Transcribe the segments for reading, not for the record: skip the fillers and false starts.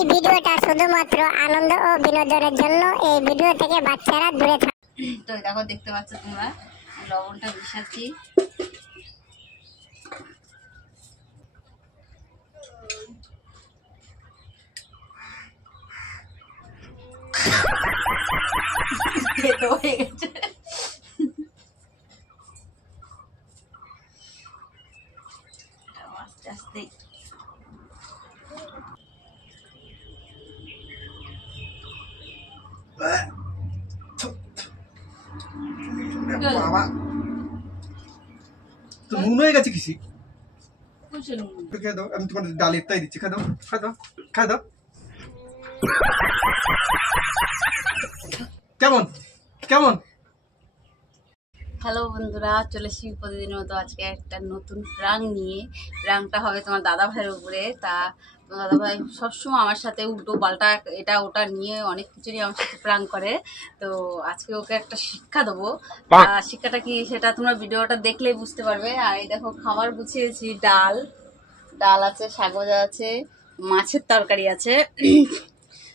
এই ভিডিওটা শুধুমাত্র আনন্দ ও বিনোদনের জন্য। এই ভিডিও থেকে বাচ্চারা দূরে থাকুন। তো দেখো, দেখতে পাচ্ছ তোমরা লবণটা মিশাচ্ছি। হয়ে গেছে। আস্তে আস্তে বাবা তো নুন হয়ে গেছে কিসি খেয়ে দাও। আমি তোমার ডালের তাই দিচ্ছি, খাই দাও খাই দাও খাই দাও। কেমন কেমন? হ্যালো বন্ধুরা, চলে এসেছি প্রতিদিনের মতো আজকে একটা নতুন প্রাং নিয়ে। প্রাংটা হবে তোমার দাদা ভাইয়ের উপরে। তা তোমার দাদা ভাই সবসময় আমার সাথে উল্টো পাল্টা এটা ওটা নিয়ে অনেক কিছুরই আমার সাথে প্রাং করে। তো আজকে ওকে একটা শিক্ষা দেবো। শিক্ষাটা কি সেটা তোমরা ভিডিওটা দেখলেই বুঝতে পারবে। আর এই দেখো, খাবার গুছিয়েছি, ডাল আছে, শাক ভাজা আছে, মাছের তরকারি আছে।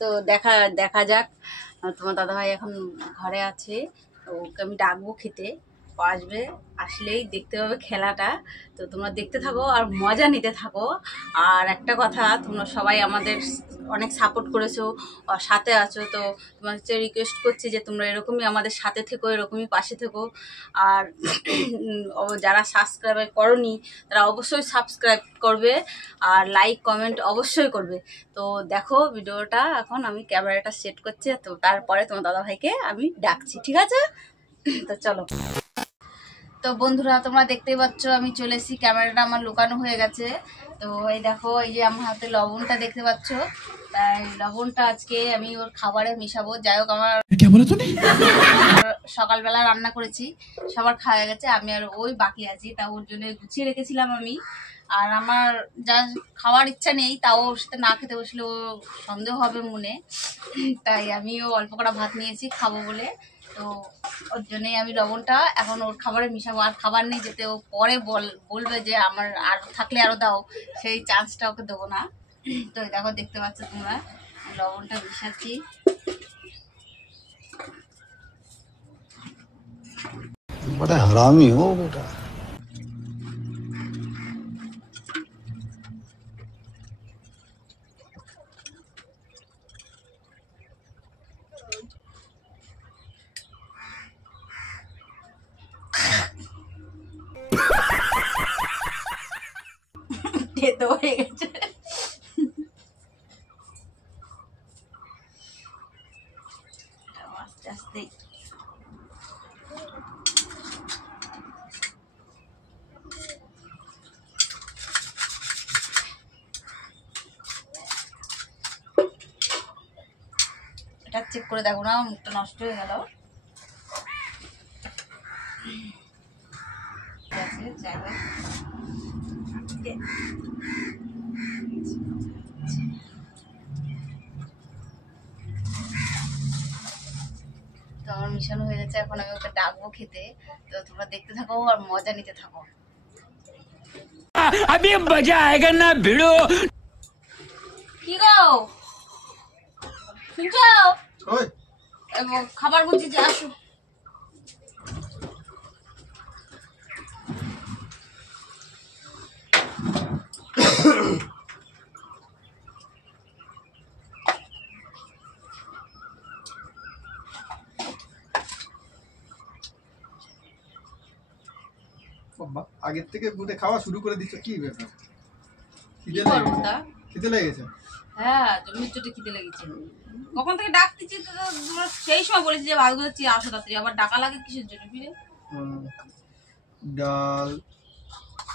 তো দেখা যাক। তোমার দাদাভাই এখন ঘরে আছে, ওকে আমি ডাকবো খেতে। ও আসবে, আসলেই দেখতে পাবে খেলাটা। তো তোমরা দেখতে থাকো আর মজা নিতে থাকো। আর একটা কথা, তোমরা সবাই আমাদের অনেক সাপোর্ট করেছো, সাথে আছো। তো তোমার হচ্ছে রিকোয়েস্ট করছি যে তোমরা এরকমই আমাদের সাথে থেকো, এরকমই পাশে থেকো। আর যারা সাবস্ক্রাইব করনি তারা অবশ্যই সাবস্ক্রাইব করবে, আর লাইক কমেন্ট অবশ্যই করবে। তো দেখো ভিডিওটা, এখন আমি ক্যামেরাটা সেট করছি, তো তারপরে তোমার দাদাভাইকে আমি ডাকছি, ঠিক আছে? তো চলো। তো বন্ধুরা, তোমরা দেখতেই পাচ্ছ আমি চলে এসেছি, ক্যামেরাটা আমার লুকানো হয়ে গেছে। তো এই দেখো, এই যে আমার হাতে লবণটা দেখতে পাচ্ছ, তাই লবণটা আজকে আমি ওর খাবারে মিশাবো। যাই হোক, আমার সকালবেলা রান্না করেছি, সবার খাওয়া গেছে, আমি আর ওই বাকি আছি। তা ওর জন্য গুছিয়ে রেখেছিলাম আমি। আর আমার যা খাওয়ার ইচ্ছা নেই, তাও ওর সাথে না খেতে বসলে ও সন্দেহ হবে মনে। তাই আমিও অল্প কটা ভাত নিয়েছি খাবো বলে। তো ওর জন্যই আমি লবণটা এখন ওর খাবারে মিশাবো। আর খাবার নেই, যেতে ও পরে বলবে যে আমার আর থাকলে আরও দাও, সেই চান্সটা ওকে দেবো না। তো দেখো, দেখতে পাচ্ছ তোমরা লবণটা মিশাচ্ছি। बड़ा हरामी हो बेटा। খেতে হয়ে গেছে। আস্তে আস্তে এটা চেক করে দেখো না, মুখটা নষ্ট হয়ে গেল। ঠিক আছে, যাই হোক। তো আমার মিশানো হয়ে গেছে, এখন আমি ওকে ডাকবো খেতে। তো তোমরা দেখতে থাকো আর মজা নিতে থাকো। अभी मजा आएगा ना भिड़ो। কি গো, শুনছো? ওই খাবার বুঝি যে আসো। বাবা, আগের থেকে বুঝে খাওয়া শুরু করে দিচ্ছ, কি ব্যাপার? খিদে কি করবো তা? খিদে লেগে গেছে? হ্যাঁ, জমির চোটে খিদে লেগেছে। কখন থেকে ডাকতেছি, তো তোমরা সেই সময় বলেছি যে ভাত গুলোচ্ছি, আসো তাড়াতাড়ি। আবার ডাকা লাগে কিসের জন্য ফিরে? ডাল,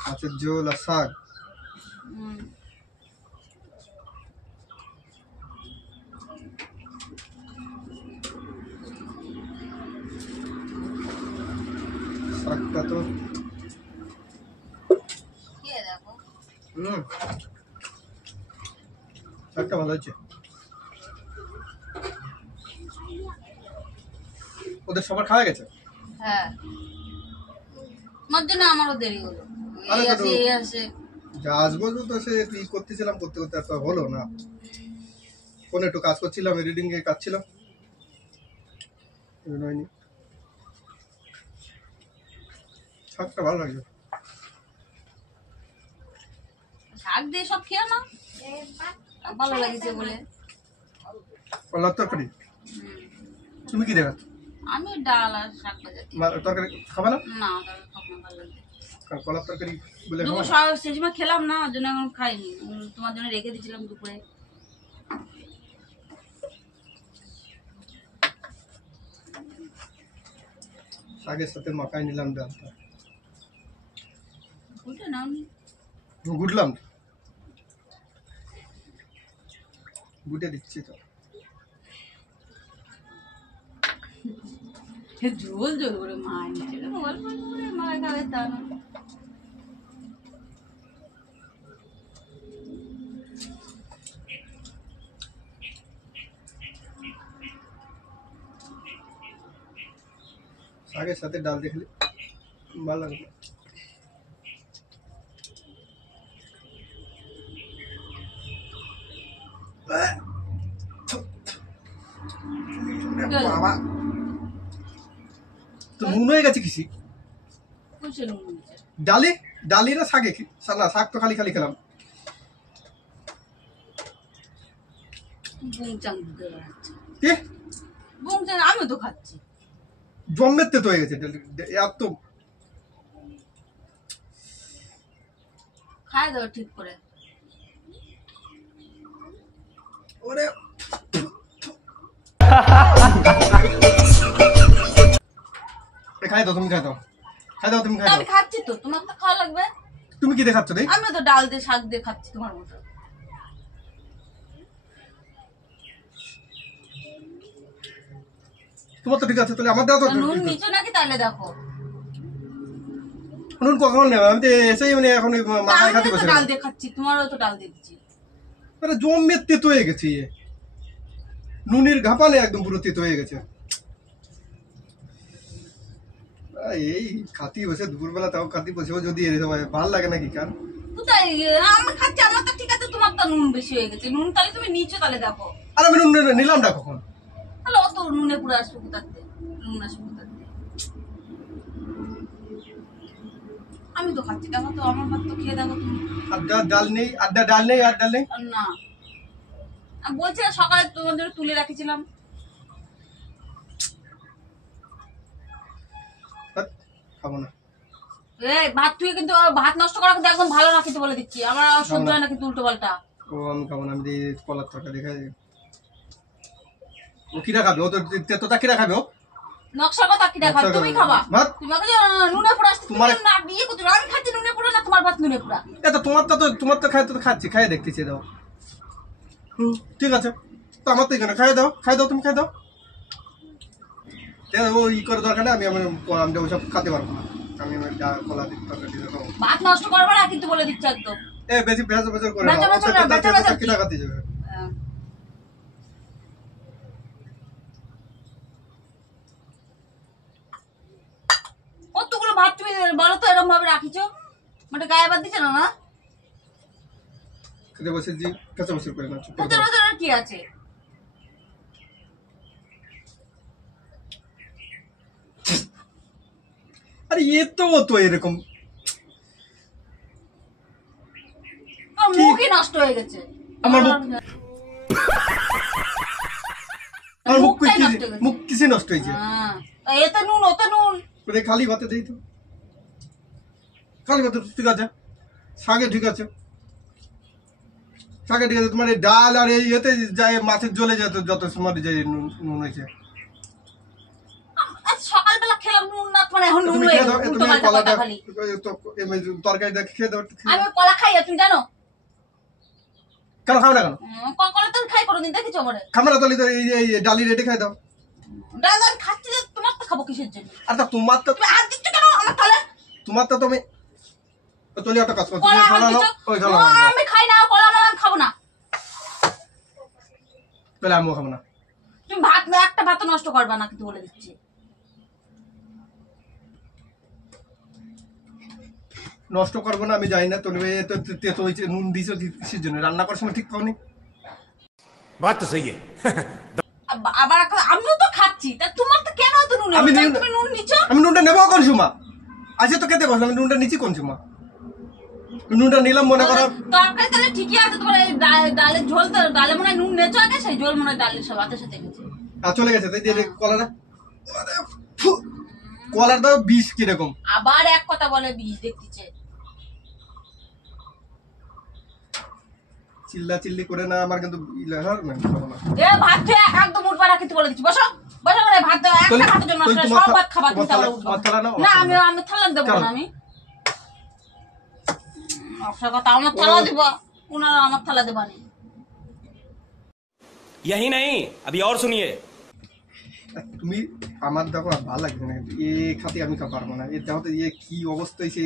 মাছের ঝোল আর শাক। শাকটা তো দেখো, শাকটা ভালো হচ্ছে। ওদের সবার খাওয়া গেছে? হ্যাঁ, তোমার জন্য আমারও দেরি হলো। এই আসে এই আসে। যা আসবো তো সে করতেছিলাম, করতে করতে আর তো হলো না। ফোনে একটু কাজ করছিলাম, এডিটিং এর কাজ ছিল, হয়নি। শাকটা ভালো লাগছে। শাক দিয়ে সব খেয়ে না, ভালো লাগছে বলে। কলার তরকারি তুমি কি দেখাচ্ছ? আমি ডাল আর শাক ভাজা তরকারি খাবে না? না, তরকারি খাবো না, ভালো লাগে। কলার তরকারি বলে দুপুর খাবো? সেই সময় খেলাম না, ওর জন্য এখন খাইনি। তোমার জন্য রেখে দিয়েছিলাম দুপুরে। শাকের সাথে মাখাই নিলাম ডালটা। বুঝলে নাও নি। গুডলাম, গুটে দিচ্ছি তো। ঝোল ঝোল করে মায় নিচে অল্প অল্প করে মায় খাবে তা না। শাকের সাথে ডাল দেখলে ভালো লাগবে। বাবা তো নুন হয়ে গেছে কিসি? বুঝছে নুন নিচে। ডালি ডালি না শাকে? না, শাক তো খালি খালি খেলাম। বুংচাং ঢুকে বেড়াচ্ছে। কি বুংচাং আমিও তো খাচ্ছি। জম্মের তেতো হয়ে গেছে এত। খাই দাও ঠিক করে। ওরে খাই দাও, তুমি খাই দাও, খাই দাও, তুমি খাই দাও। আমি খাচ্ছি তো, তোমার তো খাওয়া লাগবে। তুমি কি দেখাচ্ছ রে? আমিও তো ডাল দিয়ে শাক দিয়ে খাচ্ছি তোমার মতো। তোমার তো ঠিক আছে, তাহলে আমার দেওয়া তো নুন নিচে নাকি তাহলে দেখো। নুন কখন নেবে? আমি তো এসেই মানে এখন মাথায় খাতে আমিও তো বসে ডাল দিয়ে খাচ্ছি, তোমারও তো ডাল দিয়ে দিচ্ছি। মানে জম্মের তেতো হয়ে গেছে। নুনের ঘাপালে একদম পুরো তেতো হয়ে গেছে। এই খাতি বসে দুপুরবেলা, তাও খাতি বসেও যদি ভালো লাগে নাকি? কার কোথায় আমি খাচ্ছি, আমার তো ঠিক আছে, তোমার তো নুন বেশি হয়ে গেছে। নুন তাহলে তুমি নিচে তাহলে দেখো। আর আমি নুন নিলাম না কখন? তাহলে অত নুনে পুরো আসবে কোথাতে? নুন আসবে কোথাতে? আমি তো খাচ্ছি, দেখো তো আমার ভাত তো খেয়ে দেখো তুমি। আর ডাল নেই, আর ডাল নেই, আর ডাল নেই। আর না, আমি বলছি না সকালে তোমার জন্য তুলে রাখিছিলাম। খাবো না। এই ভাত তুই কিন্তু ভাত নষ্ট করা কিন্তু একদম ভালো না, কিন্তু বলে দিচ্ছি। আমার সহ্য হয় না কিন্তু উল্টো পাল্টা। ও আমি খাবো না, আমি কলার তরকারি খাই। ও কিরা খাবে? ও তো তেতোটা কিরা খাবে? ও নকশার কথা কি দেখাবে? তুমি খাবা? ভাত তুমি আমাকে নুনে পোড়া তোমার না বিয়ে করতে, আমি খাচ্ছি নুনে পোড়া, না তোমার ভাত নুনে পোড়া। এটা তোমার তো খাচ্ছি, খাই দেখতেছি দাও। ঠিক আছে, তো আমার তো এখানে খাই দাও, খাই দাও, তুমি খাই দাও। ও ই করে দরকার নেই, আমি ওইসব খেতে পারবো না। আমি কলা তরকারি খাবো। ভাত নষ্ট করবে না কিন্তু বলে দিচ্ছি একদম। বেশি ভেজা ভেজা করে ভেজা ভেজা না, ভেজা ভেজা কিনা খাতে যাবে? কতগুলো ভাত তুমি বলো তো এরকম ভাবে রাখিছো? মানে গায়ে বাদ দিচ্ছে না? না খেতে বসে যে কাঁচা বসে করে না, চুপ করে ভেতর দাও। ভেতর কি আছে? আরে তো এরকম তোমার মুখই নষ্ট হয়ে গেছে। আমার মুখ আমার মুখ মুখটাই নষ্ট হয়ে গেছে। মুখ কিসে নষ্ট হয়েছে? হ্যাঁ, তা এতে নুন ওতে নুন। খালি ভাতে দেই তো, খালি ভাতে ঠিক আছে। শাকে ঠিক আছে, শাকে ঠিক আছে। তোমার এই ডাল আর এই ইয়েতে যায়, মাছের জ্বলে যায়, যত সময় যায় নুন হয়েছে। আজ সকালবেলা খেলাম নুন না, তোমার এখন নুন তুমি হয়ে খেয়ে গেছে। দাও, উল্টো তুমি পাল্টা কলাটা কথা খালি। তরকারি দেখে খেয়ে দাও। আমি কলা খাই, তুমি জানো? কেন খাও না? কেন কলা তো খাই কোনোদিন, দেখেছো আমার? খাবে না? তাহলে তো এই ডালি রেডি খাই দাও। ডাল আমি খাচ্ছি, যে তোমার তো খাবো কিসের জন্য? আর তা তোমার তো তুমি হাত দিচ্ছ কেন আমার থালে? তোমার তো তুমি চলে একটা কাজ করো, কলা তুমি হাত খালা নাও, দিচ্ছ? ওই খালা ও, নাও। আমি খাই না কলা, আমি খাবো না। তাহলে আমিও খাবো না। তুমি ভাত না, একটা ভাত নষ্ট করবা না কিন্তু বলে দিচ্ছি। নষ্ট করবো না আমি জানি না, তো তেতো হয়েছে, নুন দিয়েছো কিসের জন্য? রান্না করার সময় ঠিক পাওনি? बात तो सही है আবার আমিও তো খাচ্ছি, তা তোমার তো কেন তো নুন আমি নেই? নুন- তুমি নুন নিচ্ছ? আমি নুনটা নেবো কোন সময়? আজকে তো খেতে বসলাম, আমি নুনটা নিচ্ছি কোন সময়? নুনটা নিলাম মনে করো তরকারি তাহলে ঠিকই আছে, তোমার এই ডালের ঝোল তো ডালে মনে হয় নুন নেছো আগে, সেই ঝোল মনে হয় ডালের সাথে সাথে গেছে। আর চলে গেছে। তাই দিয়ে কলাটা, কলার দাও বিষ কিরকম। আবার এক কথা বলে বিষ দেখতেছে। চিল্লা চিল্লি করে না, আমার কিন্তু এ ভাত খেয়ে একদম উঠবা রাখি বলে দিচ্ছি, বসো বসো করে ভাত দাও, একটা ভাতের জন্য আসলে সব ভাত খাবার কিন্তু আমরা উঠবো না। আমি থালা দেবো না, আমি আপনার কথা আমার থালা দেবো, ওনারা আমার থালা দেবা না। यही नहीं अभी और सुनिए তুমি আমার দেখো ভালো লাগছে না, এ খাতে আমি পারবো না। এর দেখো তো এ কি অবস্থা হয়েছে।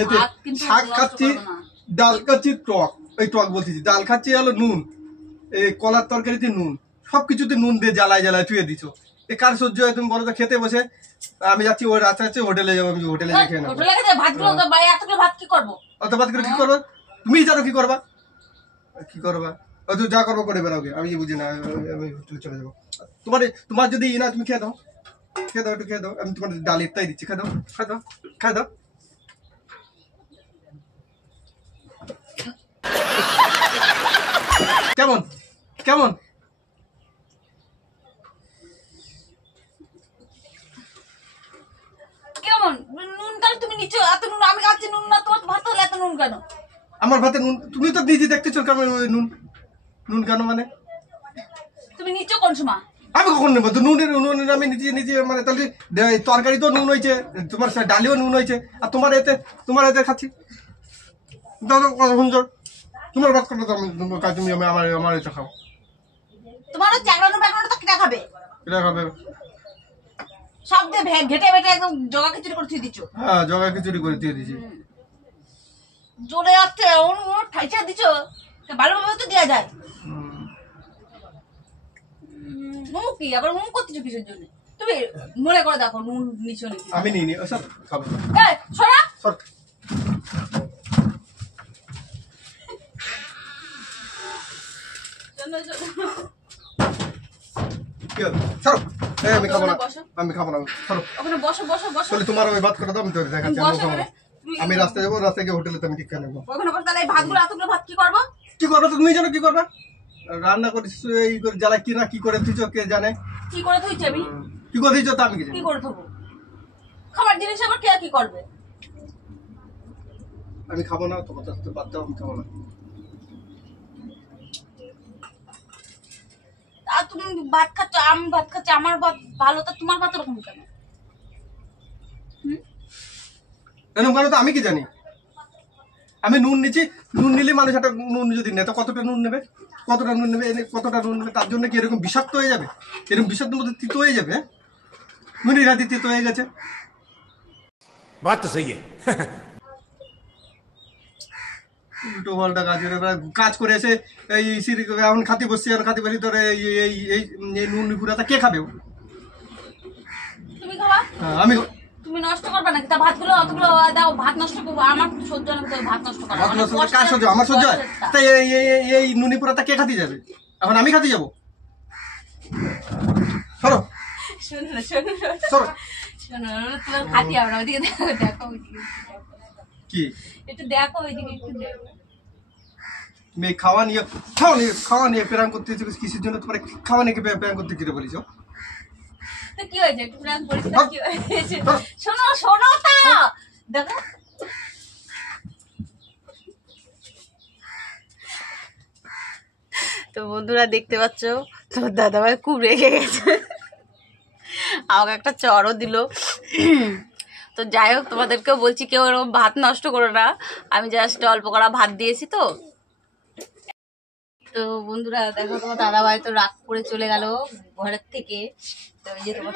এতে ভাত কিন্তু শাক নষ্ট খাচ্ছি, করবো না। ডাল খাচ্ছি টক, ওই টক বলতেছি, ডাল খাচ্ছি হলো নুন, এই কলার তরকারিতে নুন, সবকিছুতে নুন দিয়ে জ্বালায় জ্বালায় চুয়ে দিছো। এ কার সহ্য হয়? তুমি বলো তো। খেতে বসে আমি যাচ্ছি, ওই রাস্তা আছে হোটেলে যাবো, আমি হোটেলে দেখে নেবো। হোটেলে গেছে ভাতগুলো তো বাইরে, এতগুলো ভাত কি করবো? অত বাদ করে কি করবো? তুমি জানো কি করবা, কি করবা? অত যা করবো করে বেড়াওগে, আমি বুঝি না। আমি হোটেলে চলে যাবো। তোমার যদি না, তুমি খেয়ে দাও, খেয়ে দাও, একটু খেয়ে দাও। আমি তোমার ডাল ইত্যাদি দিচ্ছি, খেয়ে দাও, খাই দাও, খাই দাও। কেমন কেমন? কেমন নুন? তাহলে তুমি নিচ্ছ এত নুন, আমি খাচ্ছি নুন না, তোমার ভাত হলে এত নুন কেন? আমার ভাতে নুন, তুমি তো নিজে দেখতেছো কেমন নুন, নুন কেন মানে? তুমি নিচ্ছ কোন সময়? আমি কখন নেবো? তো নুনের আমি নিজে নিজে মানে, তাহলে তরকারি তো নুন হয়েছে, তোমার ডালিও নুন হয়েছে, আর তোমার এতে খাচ্ছি। দাদা কত সুন্দর, তোমার ভাত করতে তো তুমি আমার এটা খাও। তোমার চাকরানো ব্যাকরণ তো কিনা খাবে? এটা খাবে? সব দিয়ে ঘেটে বেটে একদম জগা খিচুড়ি করে থুই দিচ্ছ। হ্যাঁ, জগা খিচুড়ি করে দিয়ে দিয়েছি। জ্বলে যাচ্ছে, ওর ঠাইচা দিচ্ছ, ভালোভাবে তো দেওয়া যায়। কি আবার করতেছো কিসের জন্য? তুমি মনে করে দেখো নুন নিচ্ছ নাকি? আমি নিই ওসব খাবো। সরা সর। আমি খাবো না, আমি খাবো না, সরো। ওখানে বসো বসো বসো। তাহলে তোমার ওই ভাত করে দাও, আমি তো দেখাচ্ছি। আমি খাবো না। আমি রাস্তায় যাবো, রাস্তায় গিয়ে হোটেলে আমি ঠিক খেয়ে নেবো। ওখানে বসে তাহলে এই ভাতগুলো এতগুলো ভাত কি করবো? কি করবো তো তুমি জানো কি করবা? রান্না করিস এই জ্বালা কি না কি করে তুইছো কে জানে? কি করে থইছি আমি? কি করে দিয়েছো তা আমি কি জানি? কি করে থবো? খাবার জিনিস আবার কে কি করবে? আমি খাবো না, তোমার তো বাদ দাও, আমি খাবো না। আর তুমি ভাত খাচ্ছ, আমি ভাত খাচ্ছি, আমার ভাত ভালো, তা তোমার ভাত ওরকম কেন? এরকম কেন তো আমি কি জানি? আমি নুন নিচ্ছি, নুন নিলে মানুষ একটা নুন যদি নেয় তো কতটা নুন নেবে, কতটা নুন নেবে, কতটা নুন নেবে, তার জন্য কি এরকম বিষাক্ত হয়ে যাবে? এরকম বিষাক্ত মধ্যে তিতো হয়ে যাবে? নুনের রাতে তিতো হয়ে গেছে। बात तो सही है উল্টো পাল্টা কাজ করে এসে এই এখন খাতি বসছি, এখন খাতি বসি তোর এই নুন পুরাটা কে খাবে? তুমি খাবা? আমি তুমি নষ্ট করবে নাকি? তা ভাতগুলো অতগুলো দাও, ভাত নষ্ট করবো? আমার তো সহ্য না, ভাত নষ্ট করা। ভাত নষ্ট করে কার সহ্য? আমার সহ্য হয়? তাই এই নুনি পুরাটা কে খাতি যাবে? এখন আমি খাতি যাবো? সরো শোনো শোনো সরো। শোনো, তোমার খাতি হবে না, ওইদিকে দেখো, দেখো কি একটু দেখো, ওইদিকে একটু দেখো। তুমি খাওয়া নিয়ে প্রেরণ করতে কিসের জন্য? তোমার খাওয়া নিয়ে প্রেরণ করতে কি বলিস? তো কি হয়েছে? একটু প্ল্যান করেছি, কি হয়েছে? শোনো শোনো, তা দেখো। তো বন্ধুরা দেখতে পাচ্ছ, তোর দাদাভাই খুব রেগে গেছে, আমাকে একটা চড়ও দিল। তো যাই হোক, তোমাদেরকেও বলছি কেউ এরকম ভাত নষ্ট করো না, আমি জাস্ট অল্প করা ভাত দিয়েছি। তো তো বন্ধুরা দেখো, তোমার দাদাভাই তো রাগ করে চলে গেল ঘরের থেকে। তো এই যে তোমার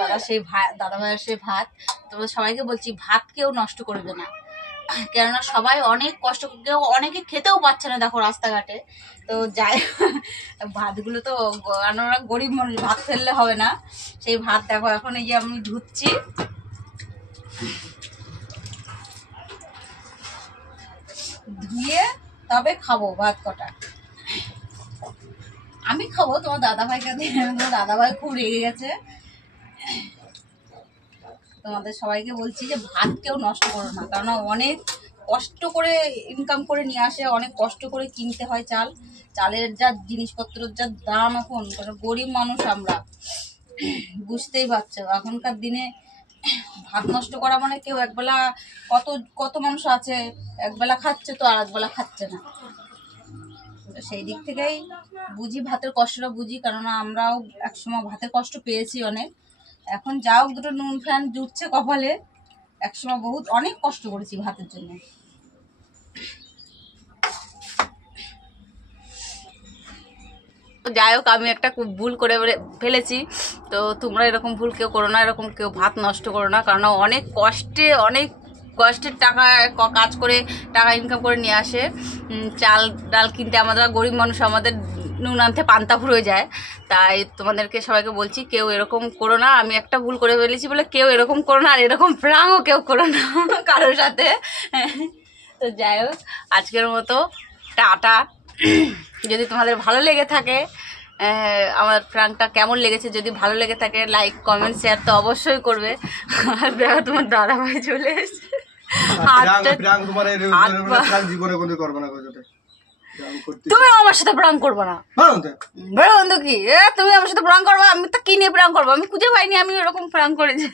দাদাভাইয়ের সে ভাত। তোমরা সবাইকে বলছি ভাত কেউ নষ্ট করবে না, কেননা সবাই অনেক কষ্ট, কেউ অনেকে খেতেও পাচ্ছে না দেখো রাস্তাঘাটে। তো যাই, ভাতগুলো তো আমরা গরিব মানুষ, ভাত ফেললে হবে না। সেই ভাত দেখো এখন এই যে আমি ধুচ্ছি, ধুয়ে তবে খাবো ভাত কটা। আমি খাবো, তোমার দাদাভাইকে দিয়ে। তোমার দাদাভাই খুব রেগে গেছে। তোমাদের সবাইকে বলছি যে ভাত কেউ নষ্ট করো না, কারণ অনেক কষ্ট করে ইনকাম করে নিয়ে আসে, অনেক কষ্ট করে কিনতে হয় চাল। চালের যা জিনিসপত্রের যা দাম এখন, কারণ গরিব মানুষ আমরা, বুঝতেই পারছো। এখনকার দিনে ভাত নষ্ট করা মানে কেউ একবেলা, কত কত মানুষ আছে একবেলা খাচ্ছে তো আর একবেলা খাচ্ছে না। তো সেই দিক থেকেই বুঝি, ভাতের কষ্টটা বুঝি, কেননা আমরাও একসময় ভাতের কষ্ট পেয়েছি অনেক। এখন যাও দুটো নুন ফ্যান জুটছে কপালে, একসময় বহুত অনেক কষ্ট করেছি ভাতের জন্য। যাই হোক, আমি একটা খুব ভুল করে ফেলেছি, তো তোমরা এরকম ভুল কেউ করো না, এরকম কেউ ভাত নষ্ট করো না, কারণ অনেক কষ্টের টাকা কাজ করে টাকা ইনকাম করে নিয়ে আসে। চাল ডাল কিনতে আমাদের গরিব মানুষ, আমাদের নুন আনতে পান্তা ফুরোয় যায়। তাই তোমাদেরকে সবাইকে বলছি কেউ এরকম করো না। আমি একটা ভুল করে ফেলেছি বলে কেউ এরকম করো না, আর এরকম প্রাণও কেউ করো না কারোর সাথে। তো যাই হোক, আজকের মতো টাটা। যদি তোমাদের ভালো লেগে থাকে, আমার প্রাঙ্কটা কেমন লেগেছে, যদি ভালো লেগে থাকে লাইক কমেন্ট শেয়ার তো অবশ্যই করবে। আর দেখো তোমার দাদাভাই চলে এসেছে। তুমি আমার সাথে প্রাঙ্ক করবো না, বেরোন্ত কি তুমি আমার সাথে প্রাঙ্ক করবো? আমি তো কি নিয়ে প্রাঙ্ক করবো? আমি খুঁজে পাইনি আমি এরকম প্রাঙ্ক করেছি।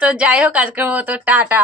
তো যাই হোক, আজকের মতো টাটা।